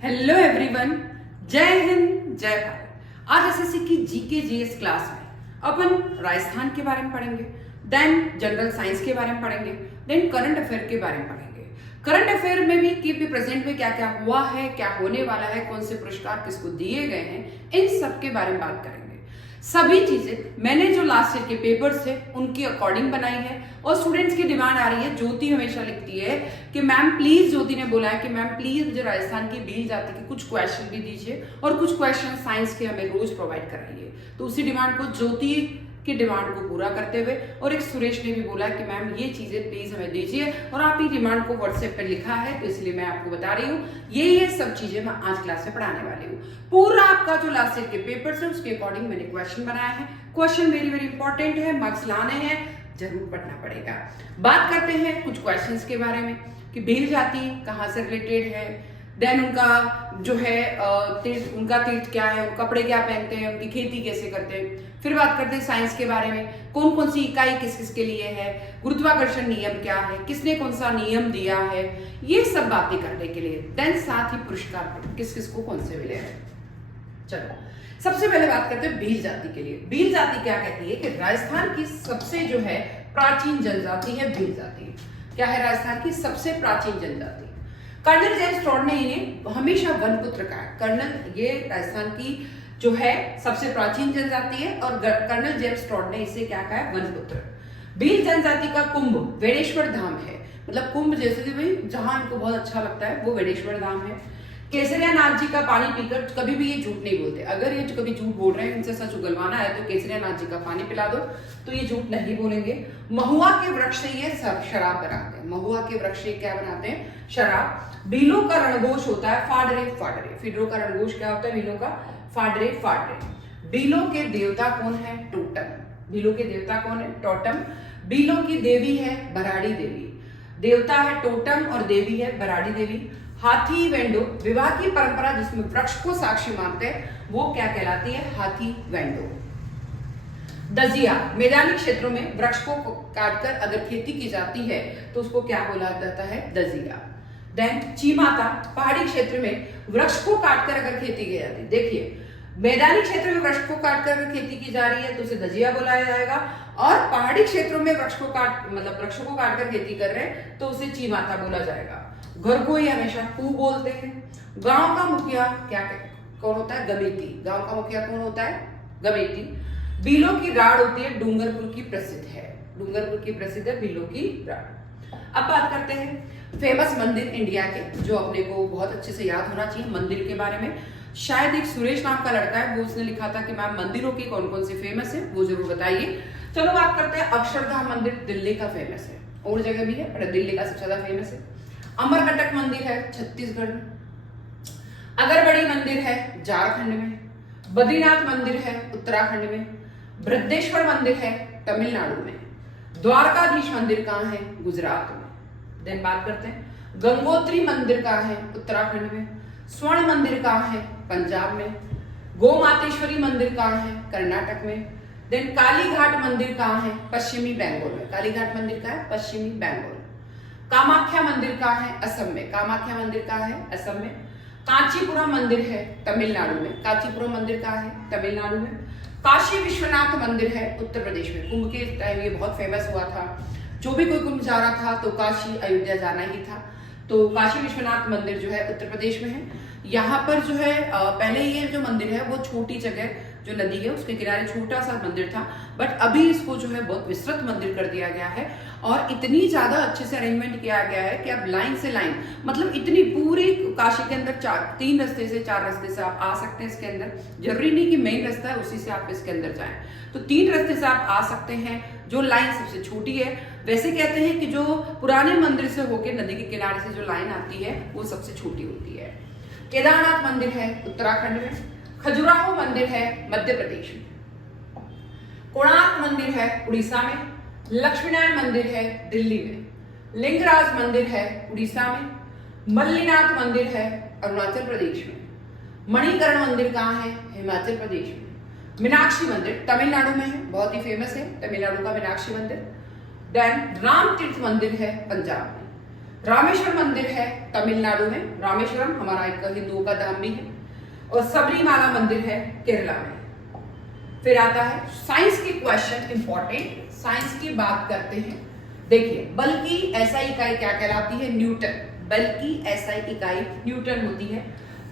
Hello everyone, जय हिंद जय भारत। आज एसएससी की जीके जीएस क्लास में अपन राजस्थान के बारे में पढ़ेंगे, देन जनरल साइंस के बारे में पढ़ेंगे, देन करंट अफेयर के बारे में पढ़ेंगे। करंट अफेयर में भी कीप प्रेजेंट में क्या क्या हुआ है, क्या होने वाला है, कौन से पुरस्कार किसको दिए गए हैं, इन सब के बारे में बात करेंगे। सभी चीजें मैंने जो लास्ट ईयर के पेपर्स थे उनके अकॉर्डिंग बनाई है और स्टूडेंट्स की डिमांड आ रही है। ज्योति हमेशा लिखती है कि मैम प्लीज, ज्योति ने बोला है कि मैम प्लीज मुझे राजस्थान की भील जाति के कुछ क्वेश्चन भी दीजिए और कुछ क्वेश्चन साइंस के हमें रोज प्रोवाइड कराइए। तो उसी डिमांड को, ज्योति की डिमांड को पूरा करते हुए, और एक सुरेश ने भी बोला कि मैम ये चीजें प्लीज हमें दीजिए और आप ही डिमांड को व्हाट्सएप पर लिखा है तो इसलिए मैं आपको बता रही हूँ। ये सब चीजें मैं आज क्लास में पढ़ाने वाली हूँ। पूरा आपका जो लास्ट ईयर के पेपर्स है उसके अकॉर्डिंग मैंने क्वेश्चन बनाया है। क्वेश्चन वेरी वेरी इंपॉर्टेंट है, मार्क्स लाने हैं, जरूर पढ़ना पड़ेगा। बात करते हैं कुछ क्वेश्चंस के बारे में कि भील जाति कहाँ से रिलेटेड है, देन उनका जो है उनका तीर्थ क्या है, कपड़े क्या पहनते हैं, उनकी खेती कैसे करते हैं। फिर बात करते हैं साइंस के बारे में, कौन कौन सी इकाई किस किस के लिए है, गुरुत्वाकर्षण नियम क्या है, किसने कौन सा नियम दिया है, ये सब बातें करने के लिए। देन साथ ही पुरस्कार किस किस को कौन से मिले हैं। चलो सबसे पहले बात करते हैं भील जाति के लिए। भील जाति क्या कहती है कि राजस्थान की सबसे जो है प्राचीन जनजाति है भील जाति। क्या है राजस्थान की सबसे प्राचीन जनजाति? कर्नल जेम्स टॉड ने इन्हें हमेशा वनपुत्र कहा। कर्नल, ये राजस्थान की जो है सबसे प्राचीन जनजाति है और कर्नल जेम्स टॉड ने इसे क्या कहा है? वनपुत्र। भील जनजाति का कुंभ वेणेश्वर धाम है, मतलब कुंभ जैसे कि भाई जहां इनको बहुत अच्छा लगता है वो वेणेश्वर धाम है। केसरिया नाथ जी का पानी पीकर, कभी भी ये झूठ नहीं बोलते। अगर ये कभी झूठ बोल रहे हैं, इनसे सच उगलवाना है तो केसरिया नाथ जी का पानी पिला दो तो ये झूठ नहीं बोलेंगे। महुआ के वृक्ष से ये शराब बनाते हैं। महुआ के वृक्ष से क्या बनाते हैं? शराब। भीलों का रणघोष होता है फाडरे फाडरे। भीलों का रणघोष क्या होता है? भीलों का फाडरे फाडरे। भीलों के देवता कौन है? टोटम। भीलों के देवता कौन है? टोटम। भीलों की देवी है भराड़ी देवी। देवता है टोटम और देवी है भराड़ी देवी। हाथी वेंडो, विवाह की परंपरा जिसमें वृक्ष को साक्षी मानते हैं वो क्या कहलाती है? हाथी वेंडो। दजिया, मैदानी क्षेत्रों में वृक्ष को काटकर अगर खेती की जाती है तो उसको क्या बोला जाता है? दजिया। देन चीमाता, पहाड़ी क्षेत्र में वृक्ष को काटकर अगर खेती की जाती है। देखिए, मैदानी क्षेत्र में वृक्ष को काटकर अगर खेती की जा रही है तो उसे दजिया बुलाया जाएगा, और पहाड़ी क्षेत्रों में वृक्षों को काटकर खेती कर रहे हैं तो उसे चीमाता बोला जाएगा। घर को ही हमेशा टू बोलते हैं। गांव का मुखिया कौन होता है? गमेती। गांव का मुखिया कौन होता है? गमेती। भीलों की राड़ होती है डूंगरपुर की प्रसिद्ध है। डूंगरपुर की प्रसिद्ध है भीलों की राड़। अब बात करते हैं फेमस मंदिर इंडिया के, जो अपने को बहुत अच्छे से याद होना चाहिए मंदिर के बारे में। शायद एक सुरेश नाम का लड़का है, वो उसने लिखा था कि मैम मंदिरों की कौन कौन सी फेमस है, वो जरूर बताइए। चलो बात करते हैं अक्षरधाम मंदिर दिल्ली का फेमस है, और जगह भी है पर दिल्ली का सबसे ज्यादा फेमस है। अमरकंटक मंदिर है छत्तीसगढ़ में। अगरबड़ी मंदिर है झारखंड में। बद्रीनाथ मंदिर है उत्तराखंड में। बृहदेश्वर मंदिर है तमिलनाडु में। द्वारकाधीश मंदिर कहाँ है? गुजरात में। देन बात करते हैं गंगोत्री मंदिर कहाँ है? उत्तराखंड में। स्वर्ण मंदिर कहाँ है? पंजाब में। गोमातेश्वरी मंदिर कहाँ है? कर्नाटक में। देन कालीघाट मंदिर कहाँ है? पश्चिमी बंगाल में। कालीघाट मंदिर कहाँ है? पश्चिमी बंगाल। कामाख्या मंदिर कहाँ है? असम में। कामाख्या मंदिर कहाँ है? असम में। कांचीपुरम मंदिर है तमिलनाडु में। कांचीपुरम मंदिर कहाँ है? तमिलनाडु में। काशी विश्वनाथ मंदिर है उत्तर प्रदेश में। कुंभ के टाइम ये बहुत फेमस हुआ था, जो भी कोई कुंभ जा रहा था तो काशी अयोध्या जाना ही था। तो काशी विश्वनाथ मंदिर जो है उत्तर प्रदेश में है। यहाँ पर जो है पहले ये जो मंदिर है वो छोटी जगह, जो नदी है उसके किनारे छोटा सा मंदिर था, बट अभी इसको जो है बहुत विस्तृत मंदिर कर दिया गया है और इतनी ज्यादा अच्छे से अरेंजमेंट किया गया है कि अब लाइन से लाइन, मतलब इतनी पूरी काशी के अंदर 4 रस्ते से आप आ सकते हैं इसके अंदर। जरूरी नहीं कि मेन रास्ता है उसी से आप इसके अंदर जाएं, तो 3 रास्ते से आप आ सकते हैं। जो लाइन सबसे छोटी है, वैसे कहते हैं कि जो पुराने मंदिर से होकर नदी के किनारे से जो लाइन आती है वो सबसे छोटी होती है। केदारनाथ मंदिर है उत्तराखंड में। खजुराहो मंदिर है मध्य प्रदेश में। कोणार्क मंदिर है उड़ीसा में। लक्ष्मीनारायण मंदिर है दिल्ली में। लिंगराज मंदिर है उड़ीसा में। मल्लीनाथ मंदिर है अरुणाचल प्रदेश में। मणिकर्ण मंदिर कहाँ है? हिमाचल प्रदेश में। मीनाक्षी मंदिर तमिलनाडु में है, बहुत ही फेमस है तमिलनाडु का मीनाक्षी मंदिर। देन राम तीर्थ मंदिर है पंजाब में। रामेश्वरम मंदिर है तमिलनाडु में, रामेश्वरम हमारा एक हिंदुओं का धाम भी है। और सबरीमाला मंदिर है केरला में। फिर आता है साइंस के क्वेश्चन, इंपॉर्टेंट साइंस की बात करते हैं। देखिए, बल की एसआई इकाई क्या कहलाती है? न्यूटन। बल की एसआई इकाई न्यूटन होती है।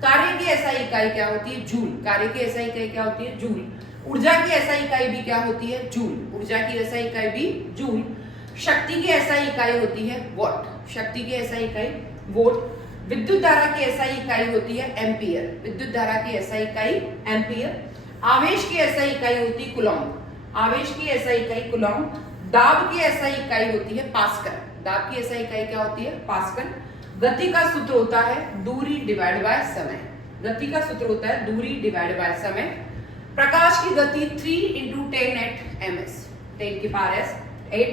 कार्य की एसआई इकाई क्या होती है? जूल। कार्य की एसआई इकाई क्या होती है? जूल। ऊर्जा की एसआई इकाई भी क्या होती है? जूल। ऊर्जा की एसआई इकाई भी जूल। शक्ति की एसआई इकाई होती है वॉट। शक्ति की एसआई इकाई वोट। विद्युत धारा की एसआई इकाई होती है एम्पियर। विद्युत धारा की एसआई इकाई एम्पियर। आवेश की एसआई इकाई होती है कूलॉम्ब। आवेश की एसआई इकाई कूलॉम्ब। दाब की एसआई इकाई होती है पास्कल। दाब की एसआई इकाई क्या होती है? पास्कल। गति का सूत्र होता है दूरी डिवाइड बाय समय। गति का सूत्र होता है दूरी डिवाइड बाय समय। प्रकाश की गति 3 × 10 ms, 10 की पावर 8।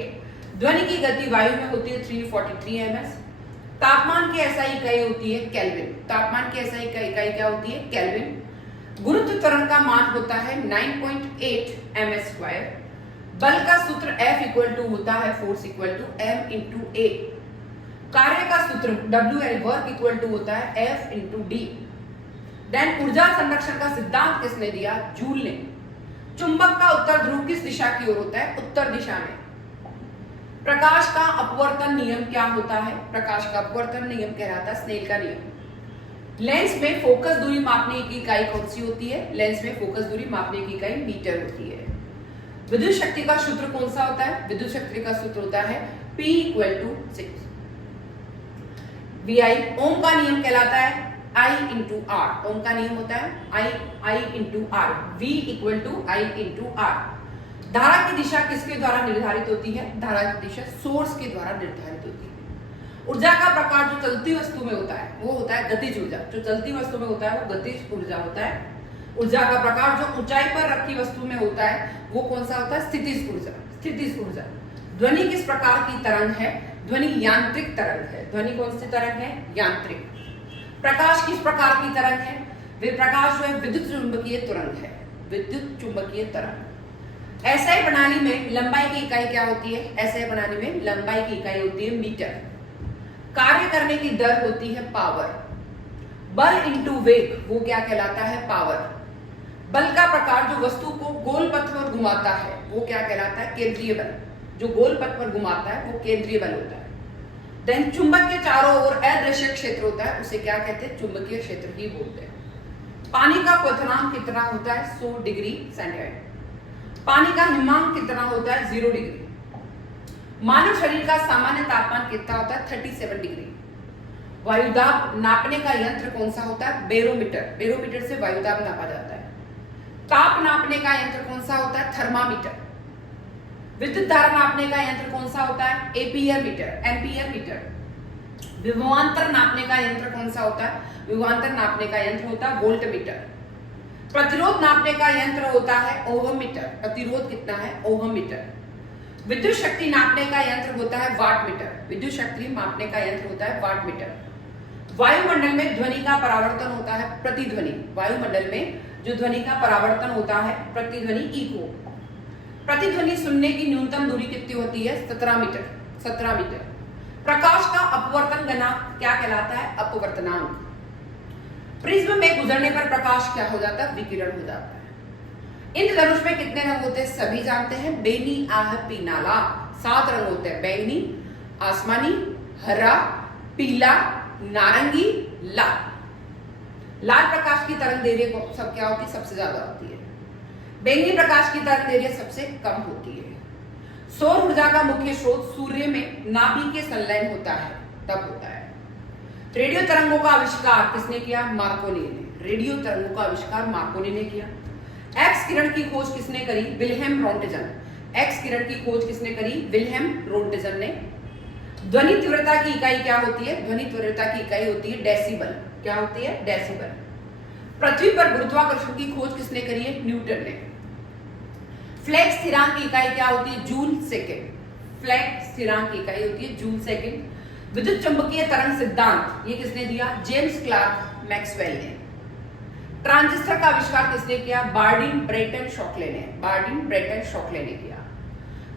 ध्वनि की गति वायु में होती है 343 ms। तापमान की एसआई इकाई होती है केल्विन। तापमान की एसआई इकाई क्या होती है? केल्विन। गुरुत्व त्वरण का मान होता है 9.8 ms²। बल का सूत्र F = होता है फोर्स = m × a। कार्य का सूत्र WL वर्क = होता है F × d। देन ऊर्जा संरक्षण का सिद्धांत किसने दिया? जूल ने। चुंबक का उत्तर ध्रुव किस दिशा की ओर होता है? उत्तर दिशा में। प्रकाश का अपवर्तन नियम क्या होता है? प्रकाश का अपवर्तन नियम कहलाता है स्नेल का नियम। लेंस में फोकस दूरी मापने की इकाई कौन सी होती है? लेंस में फोकस दूरी मापने की इकाई मीटर होती है। विद्युत शक्ति का सूत्र कौन सा होता है? विद्युत शक्ति का सूत्र होता है P = 6 VI। ओम का नियम कहलाता है I × R। ओम का नियम होता है I × R। V = I × R। धारा की दिशा किसके द्वारा निर्धारित होती है? धारा की दिशा सोर्स के द्वारा निर्धारित होती है। ऊर्जा का प्रकार जो चलती वस्तु में होता है वो होता है गतिज ऊर्जा। जो चलती वस्तु में होता है वो गतिज ऊर्जा होता है। ऊर्जा का प्रकार जो ऊंचाई पर रखी वस्तु में होता है वो कौन सा होता है? स्थितिज ऊर्जा। स्थितिज ऊर्जा। ध्वनि किस प्रकार की तरंग है? ध्वनि यांत्रिक तरंग है। ध्वनि कौन सी तरंग है? यांत्रिक। प्रकाश किस प्रकार की तरंग है? वे प्रकाश जो है विद्युत चुंबकीय तरंग है। विद्युत चुंबकीय तरंग। एसआई प्रणाली में लंबाई की इकाई क्या होती है? एसआई प्रणाली में लंबाई की इकाई होती है मीटर। कार्य करने की दर होती है पावर। बल × वेग वो क्या कहलाता है? पावर। बल का प्रकार जो वस्तु को गोल पथ पर घुमाता है वो क्या कहलाता है? केंद्रीय बल। जो गोल पथ पर घुमाता है वो केंद्रीय बल होता है। देन चुंबक के चारों ओर अदृश्य क्षेत्र होता है, उसे क्या कहते हैं? चुंबकीय क्षेत्र ही बोलते हैं। पानी का क्वथनांक कितना होता है? 100 डिग्री सेंटीग्रेड। पानी का हिमांक कितना होता है? 0 डिग्री। मानव शरीर का सामान्य तापमान कितना होता है? 37 डिग्री। वायुदाब नापने का यंत्र कौन सा होता है? बैरोमीटर। बैरोमीटर से वायुदाब नापा जाता है। ताप नापने का यंत्र कौन सा होता है? थर्मामीटर। विद्युत धारा नापने का यंत्र कौन सा होता है? Ampere meter. विभवांतर नापने का यंत्र कौन सा होता है? विभवांतर नापने का यंत्र होता है वोल्टमीटर। प्रतिरोध नापने का यंत्र होता है ओहम मीटर। प्रतिरोध कितना है? Ohm meter. विद्युत शक्ति नापने का यंत्र होता है वाट मीटर। विद्युत शक्ति मापने का यंत्र होता है वाट मीटर। वायुमंडल में ध्वनि का परावर्तन होता है प्रतिध्वनि। वायुमंडल में जो ध्वनि का परावर्तन होता है प्रतिध्वनि इको। प्रतिध्वनि सुनने की न्यूनतम दूरी कितनी होती है? 17 मीटर। 17 मीटर। प्रकाश का अपवर्तन गुणांक क्या कहलाता है? अपवर्तनांक। प्रिज्म में गुजरने पर प्रकाश क्या हो जाता है? विकिरण हो जाता है। इंद्रधनुष में कितने रंग होते हैं? सभी जानते हैं। बेनी, आह, पीला, लाल। 7 रंग होते हैं। बैंगनी, आसमानी, हरा, पीला, नारंगी, लाल। लाल प्रकाश की तरंग दैर्घ्य सब क्या होती है? सबसे ज्यादा होती है। बैंगनी प्रकाश की तरंग दैर्घ्य सबसे कम होती है। सौर ऊर्जा का मुख्य स्रोत सूर्य में नाभि के संलयन होता है तब होता है। रेडियो तरंगों का आविष्कार किसने किया? मार्कोनी ने। रेडियो तरंगों का आविष्कार मार्कोनी ने किया। एक्स किरण की खोज किसने करी? Wilhelm Roentgen. एक्स किरण की खोज किसने करी? विल्हेम रोंटजन ने। ध्वनि तीव्रता की इकाई क्या होती है? ध्वनि तीव्रता की इकाई होती है डेसिबल। क्या होती है? डेसिबल। पृथ्वी पर गुरुत्वाकर्षण की खोज किसने करी है? न्यूटन ने। फ्लैग स्थिरांक की इकाई क्या होती है? Joule second. फ्लैग स्थिरांक की इकाई होती है जूल सेकेंड। विद्युत चुंबकीय तरंग सिद्धांत ये किसने दिया? जेम्स क्लार्क मैक्सवेल ने। ट्रांजिस्टर का आविष्कार किसने किया? बार्डिन ब्रेटन शॉकले ने। बार्डिन ब्रेटन शॉकले ने किया।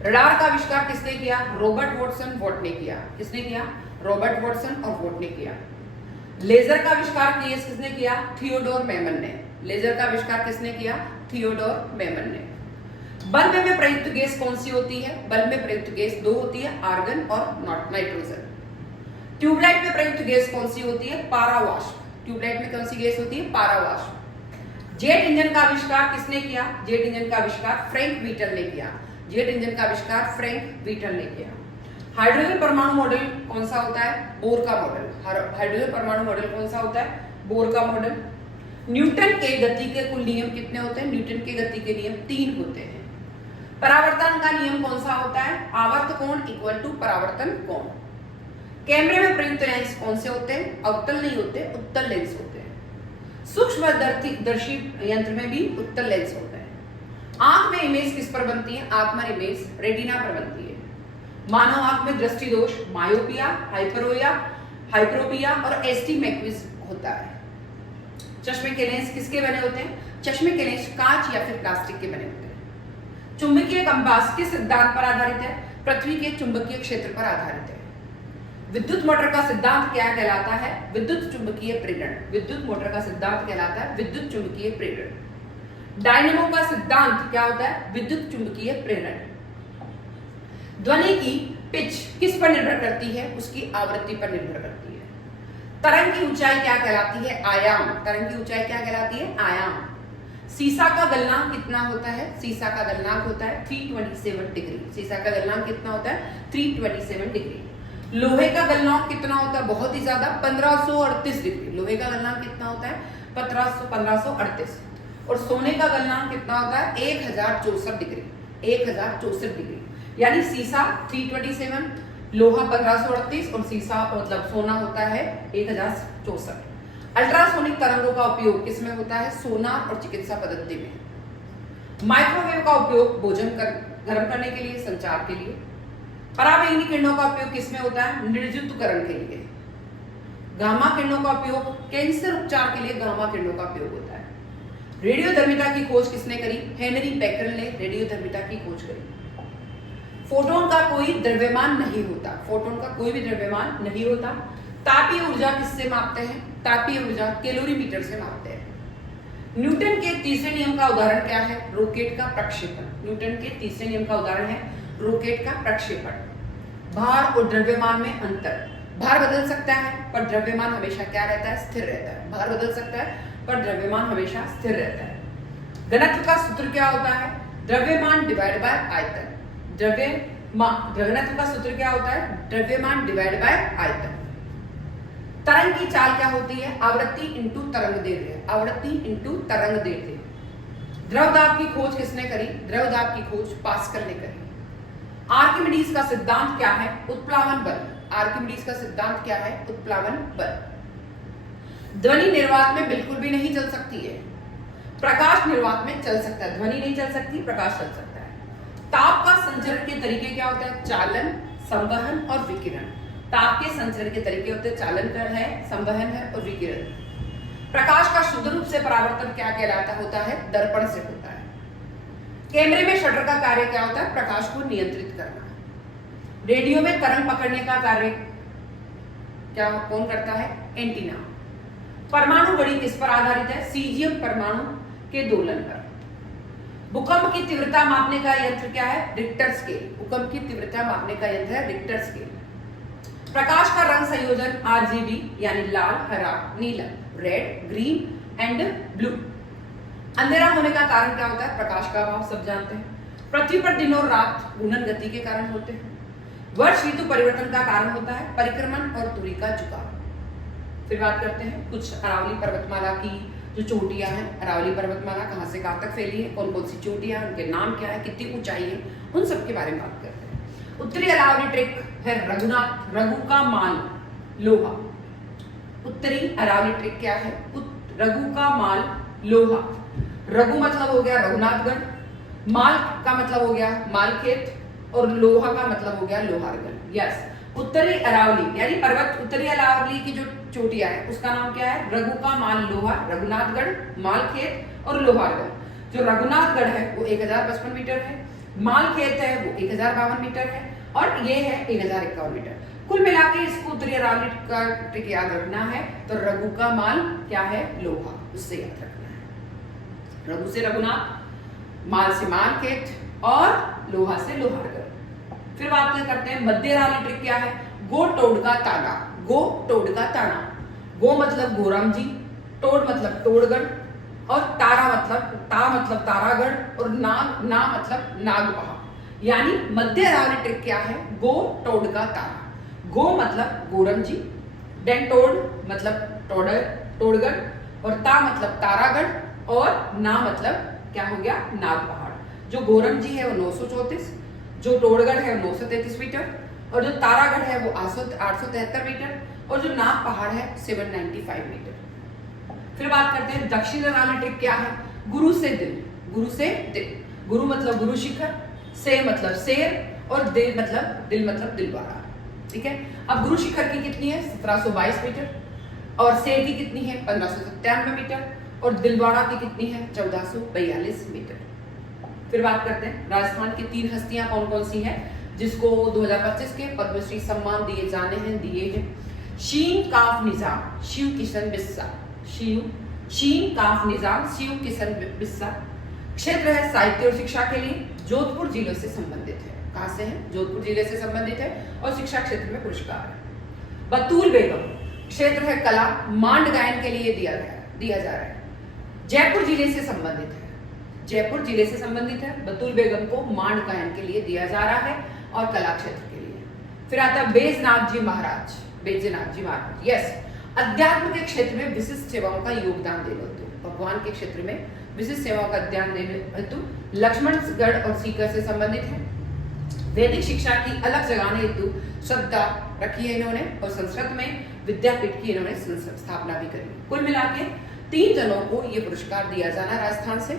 रडार का आविष्कार किसने किया? रॉबर्ट वॉटसन वॉट ने किया। किसने किया? रॉबर्ट वॉटसन और वोट ने किया। लेजर का आविष्कार किसने किया? थियोडोर मेमन ने। लेजर का आविष्कार किसने किया? थियोडोर मेमन ने। बल्ब में प्रयुक्त गैस कौन सी होती है? बल्ब में प्रयुक्त गैस दो होती है, आर्गन और नाइट्रोजन। ट्यूबलाइट में प्रयुक्त गैस कौन सी होती है? पारावाष्प। ट्यूबलाइट में कौन सी गैस होती है? पारावाष्प। जेट इंजन का आविष्कार किसने किया? जेट इंजन का आविष्कार फ्रैंक व्हीटल ने किया। जेट इंजन का आविष्कार फ्रैंक व्हीटल ने किया। हाइड्रोजन परमाणु मॉडल कौन सा होता है? बोर का मॉडल। हाइड्रोजन परमाणु मॉडल कौन सा होता है? बोर का मॉडल। न्यूटन के गति के कुल नियम कितने होते हैं? न्यूटन के गति के नियम 3 होते हैं। परावर्तन का नियम कौन सा होता है? आवर्त कोण इक्वल टू परावर्तन कोण। कैमरे में प्रयुक्त लेंस कौन से होते हैं? अवतल नहीं होते, उत्तल लेंस होते हैं। सूक्ष्मदर्शी यंत्र में भी उत्तल लेंस होते हैं। आंख में इमेज किस पर बनती है? आंख में इमेज रेटिना पर बनती है। मानव आंख में दृष्टि दोष मायोपिया, हाइपरोपिया और एस्टिमेग्मेटिस होता है। चश्मे के लेंस किसके बने होते हैं? चश्मे के लेंस कांच या फिर प्लास्टिक के बने होते हैं। चुंबकीय कंपास किस सिद्धांत पर आधारित है? पृथ्वी के चुंबकीय क्षेत्र पर आधारित है। विद्युत मोटर का सिद्धांत क्या कहलाता है? विद्युत चुंबकीय प्रेरण। विद्युत मोटर का सिद्धांत कहलाता है विद्युत चुंबकीय प्रेरण। डायनेमो का सिद्धांत क्या होता है? विद्युत चुंबकीय प्रेरण। ध्वनि की पिच किस पर निर्भर करती है? उसकी आवृत्ति पर निर्भर करती है। तरंग की ऊंचाई क्या कहलाती है? आयाम। तरंग की ऊंचाई क्या कहलाती है? आयाम। सीसा का गलनांक कितना होता है? सीसा का गलनांक होता है 327 डिग्री। सीसा का गलनांक कितना होता है? 327 डिग्री। लोहे का गलनांक कितना होता है? बहुत ही ज्यादा 1538 डिग्री। लोहे का गलनांक कितना होता है? 1538। और सोने का गलनांक कितना होता है? 1064 डिग्री। 1064 डिग्री। यानी सीसा 327, लोहा 1538 और सीसा मतलब सोना होता है 1064। अल्ट्रासोनिक तरंगों का उपयोग किसमें होता है? सोनार और चिकित्सा पद्धति में। माइक्रोवेव का उपयोग भोजन गर्म करने के लिए, संचार के लिए। पराबैंगनी किरणों का उपयोग किसमें होता है? निर्जुतकरण के लिए। गामा किरणों का उपयोग कैंसर उपचार के लिए गामा किरणों का उपयोग होता है। रेडियोधर्मिता की खोज किसने करी? हेनरी बेकरेल ने रेडियोधर्मिता की खोज करी। फोटोन का कोई द्रव्यमान नहीं होता। फोटोन का कोई भी द्रव्यमान नहीं होता। तापीय ऊर्जा किससे मापते हैं? तापीय ऊर्जा कैलोरीमीटर से मापते हैं। न्यूटन के तीसरे नियम का उदाहरण क्या है? रॉकेट का प्रक्षेपण। न्यूटन के तीसरे नियम का उदाहरण है रॉकेट का प्रक्षेपण। भार और द्रव्यमान में अंतर। भार बदल सकता है पर द्रव्यमान हमेशा क्या रहता है? स्थिर रहता है। भार बदल सकता है पर द्रव्यमान हमेशा स्थिर रहता है। घनत्व का सूत्र क्या होता है? द्रव्यमान डिवाइड बाय आयतन। घनत्व का सूत्र क्या होता है? द्रव्यमान डिवाइड बाय आयतन। तरंग की चाल क्या होती है? आवृत्ति इंटू तरंग दैर्घ्य। आवृत्ति इंटू तरंग दैर्घ्य। द्रव दाब की खोज किसने करी? द्रव दाब की खोज पास्कल ने करी। आर्किमिडीज का सिद्धांत क्या है? उत्प्लावन बल। आर्किमिडीज का सिद्धांत क्या है? उत्प्लावन बल। ध्वनि निर्वात में बिल्कुल भी नहीं चल सकती है। प्रकाश निर्वात में चल सकता है। ध्वनि नहीं चल सकती, प्रकाश चल सकता है। ताप का संचरण के तरीके क्या होते हैं? चालन, संवहन और विकिरण। ताप के संचरण के तरीके होते हैं चालन है, संवहन है और विकिरण। प्रकाश का शुद्ध रूप से परावर्तन क्या कहलाता होता है? दर्पण से होता है। कैमरे में शटर का कार्य क्या होता है? प्रकाश को नियंत्रित करना। रेडियो में तरंग पकड़ने का कार्य क्या कौन करता है? एंटीना। परमाणु घड़ी किस पर आधारित है? सीजियम परमाणु के दोलन पर। भूकंप की तीव्रता मापने का यंत्र क्या है? Richter scale. भूकंप की तीव्रता मापने का यंत्र है रिक्टर स्केल। प्रकाश का रंग संयोजन RGB यानी लाल, हरा, नीला, रेड, ग्रीन एंड ब्लू। अंधेरा होने का कारण क्या होता है? प्रकाश का अभाव, सब जानते हैं। पृथ्वी पर दिन और रात घूर्णन गति के कारण होते हैं। वर्ष ऋतु परिवर्तन का कारण होता है परिक्रमण और दूरी का झुकाव। फिर बात करते हैं कुछ अरावली पर्वतमाला की जो चोटियां हैं। अरावली पर्वतमाला कहां से कहां तक फैली है, कौन कौन सी चोटियां, उनके नाम क्या है, कितनी ऊंचाई है, उन सब के बारे में बात करते हैं। उत्तरी अरावली ट्रेक है रघु का माल लोहा। उत्तरी अरावली ट्रेक क्या है? रघु का माल लोहा। रघु मतलब हो गया रघुनाथगढ़, माल का मतलब हो गया मालखेत और लोहा का मतलब हो गया लोहारगढ़। यस, उत्तरी अरावली यानी पर्वत उत्तरी अरावली की जो चोटियां है उसका नाम क्या है? रघु का माल लोहा, रघुनाथगढ़, मालखेत और लोहारगढ़। जो रघुनाथगढ़ है वो 1055 मीटर है, मालखेत है वो 1052 मीटर है और ये है 1051 मीटर। कुल मिला के इसको उत्तरी अरावली का ट्रिक याद रखना है। तो रघु का माल क्या है? लोहा, उससे याद रखना है। रघु से रघुनाथ, माल से मार्केट और लोहा से लोहारगढ़। फिर बात करते हैं मध्य अरावली ट्रिक क्या है? गो टोडका ताना। गो टोडका ताना। गो मतलब गोराम जी, टोड मतलब टोडगढ़ और तारा मतलब तारागढ़ और ना मतलब नागपहाड़। यानी मध्य अरावली ट्रिक क्या है? गो टोडका तारा। गो मतलब गोरम जी, देन टोड मतलब टोडगढ़ और ता मतलब तारागढ़ और ना मतलब क्या हो गया? नागपहाड़। जो गोरम जी है वो 934, जो टोडगढ़ है वो 933 मीटर और जो तारागढ़ है वो 873 मीटर और जो नाग पहाड़ है 795 मीटर। फिर बात करते हैं दक्षिण अरावली ट्रिक क्या है? गुरु से दिल। गुरु से दिल। गुरु मतलब गुरु शिखर, से मतलब शेर और दिल मतलब दिलवाड़ा। ठीक है। अब गुरु शिखर की कितनी है? 1722 मीटर और शेर की कितनी है? 1597 मीटर और दिलवाड़ा की कितनी है? 1442 मीटर। फिर बात करते हैं राजस्थान की 3 हस्तियां कौन कौन सी हैं जिसको 2025 के पद्मश्री सम्मान दिए हैं। शीन काफ निजाम, शिव किशन बिस्सा। शीन काफ निजाम, शिव किशन बिस्सा। क्षेत्र है साहित्य और शिक्षा के लिए, जोधपुर जिले से संबंधित है। कहां से है? जोधपुर जिले से संबंधित है और शिक्षा क्षेत्र में पुरस्कार है। बतूल बेगम, क्षेत्र है कला, मांड गायन के लिए दिया जा रहा है। जयपुर जिले से संबंधित है। जयपुर जिले से संबंधित है। बतूल बेगम को मांड गायन के लिए दिया जा रहा है और कला क्षेत्र के लिए। फिर आता है बैजनाथ जी महाराज। यस, अध्यात्म के क्षेत्र में विशिष्ट सेवाओं का योगदान देने हेतु, भगवान के क्षेत्र में विशिष्ट सेवाओं का ध्यान देने हेतु लक्ष्मणगढ़ और सीकर से संबंधित है। वैदिक शिक्षा की अलग जगाने हेतु श्रद्धा रखी है इन्होंने और संस्कृत में विद्यापीठ की इन्होंने स्थापना भी करी। कुल मिला के 3 जनों को ये पुरस्कार दिया जाना राजस्थान से।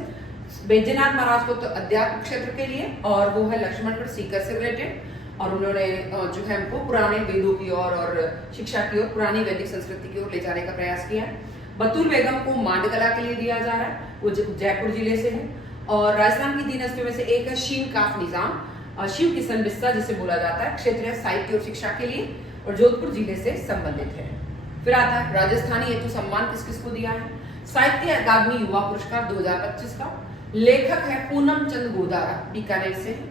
बैजनाथ महाराज को तो अध्यात्म क्षेत्र के लिए और वो है लक्ष्मणगढ़ सीकर से रिलेटेड और उन्होंने जो है हमको पुराने वेदों की ओर और शिक्षा की ओर, पुरानी वैदिक संस्कृति की ओर ले जाने का प्रयास किया है। बतूल बेगम को मांडकला के लिए दिया जा रहा है, वो जयपुर जिले से है। और राजस्थान की 3 हस्तियों में से एक है शीन काफ निजाम, शिव किशन बिस्सा जिसे बोला जाता है। क्षेत्र है साहित्य और शिक्षा के लिए और जोधपुर जिले से संबंधित है। फिर आता है राजस्थानी हेतु सम्मान किस किस को दिया है? साहित्य अकादमी युवा पुरस्कार 2025 का। लेखक है पूनम चंद गोदारा, बीकानेर से है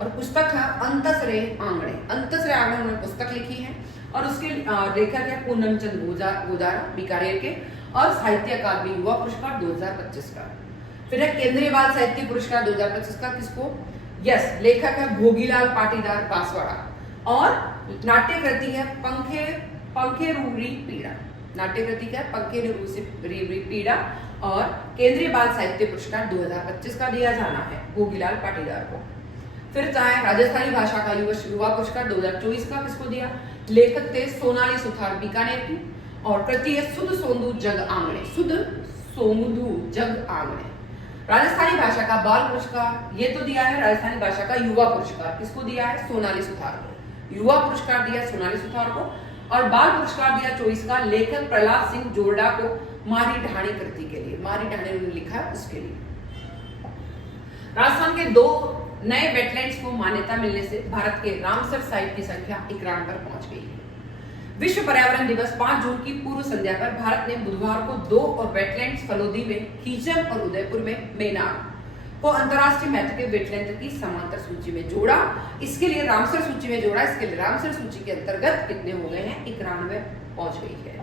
और पुस्तक है अंतसरे आंगणे। अंतसरे आंगणे उन्होंने पुस्तक लिखी है और उसके लेखक है पूनम चंद गोदारा, बीकानेर के और साहित्य अकादमी युवा पुरस्कार 2025 का। फिर है केंद्रीय बाल साहित्य पुरस्कार 2025 का किसको? यस, लेखक है भोगीलाल पाटीदार बांसवाड़ा और नाट्य कृति है पंखे रूरी पीड़ा। नाट्य कृति क्या है? पंखे रूरी पीड़ा और केंद्रीय बाल साहित्य पुरस्कार 2025 का दिया जाना है भोगीलाल पाटीदार को। फिर चाहे राजस्थानी भाषा का युवा पुरस्कार 2024 का किसको दिया? लेखक थे सोनाली सुथार, बीकानेर की और कृति है सुध सोंदू जग आंगणे। सुध सोंदू जग आंगणे। राजस्थानी भाषा का बाल पुरस्कार ये तो दिया है, राजस्थानी भाषा का युवा पुरस्कार किसको दिया है? सोनाली सुथार को। युवा पुरस्कार दिया सोनाली सुथार को और बाल पुरस्कार दिया 24 का लेखक प्रहलाद सिंह जोरडा को मारी ढाणी कृति के लिए। मारी ढाणी उन्होंने लिखा है उसके लिए। राजस्थान के 2 नए वेटलैंड्स को मान्यता मिलने से भारत के रामसर साइट की संख्या 91 पर पहुंच गई है। विश्व पर्यावरण दिवस 5 जून की पूर्व संध्या पर भारत ने बुधवार को 2 और वेटलैंड्स फलोदी में, खीचम और उदयपुर में मेनार को अंतर्राष्ट्रीय महत्व के वेटलैंड की समांतर सूची में जोड़ा। इसके लिए रामसर सूची में जोड़ा। इसके लिए रामसर सूची के अंतर्गत कितने हो गए हैं? 91 पहुंच गई है।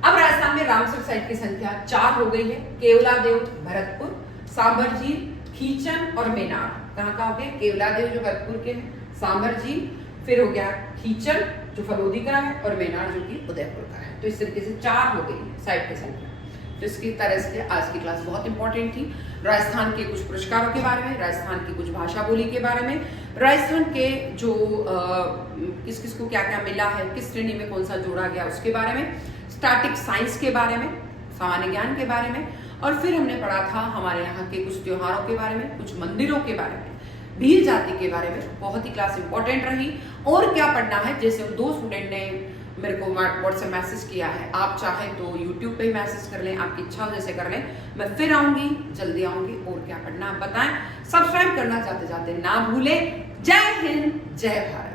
अब राजस्थान में रामसर साइट की संख्या 4 हो गई है। केवलादेव भरतपुर, सांभर झील, खीचम और मेनार। कहाँ हो गए? केवलादेव जो भरतपुर के हैं, सांभर झील, फिर हो गया खीचम जो फलोदी का है और मेनार जो कि उदयपुर का है। तो इस तरीके से 4 हो गई है साइट की संख्या। तो इसकी तरह से आज की क्लास बहुत इंपॉर्टेंट थी। राजस्थान के कुछ पुरस्कारों के बारे में, राजस्थान की कुछ भाषा बोली के बारे में, राजस्थान के जो किस किस को क्या क्या मिला है, किस श्रेणी में कौन सा जोड़ा गया उसके बारे में, स्टैटिक साइंस के बारे में, सामान्य ज्ञान के बारे में और फिर हमने पढ़ा था हमारे यहाँ के कुछ त्योहारों के बारे में, कुछ मंदिरों के बारे में, भील जाति के बारे में। बहुत ही क्लास इंपॉर्टेंट रही। और क्या पढ़ना है, जैसे 2 स्टूडेंट ने मेरे को व्हाट्सएप मैसेज किया है, आप चाहें तो यूट्यूब पे मैसेज कर लें, आपकी इच्छा हो जैसे कर लें। मैं फिर आऊंगी, जल्दी आऊंगी। और क्या पढ़ना आप बताएं। सब्सक्राइब करना चाहते ना भूलें। जय हिंद, जय भारत।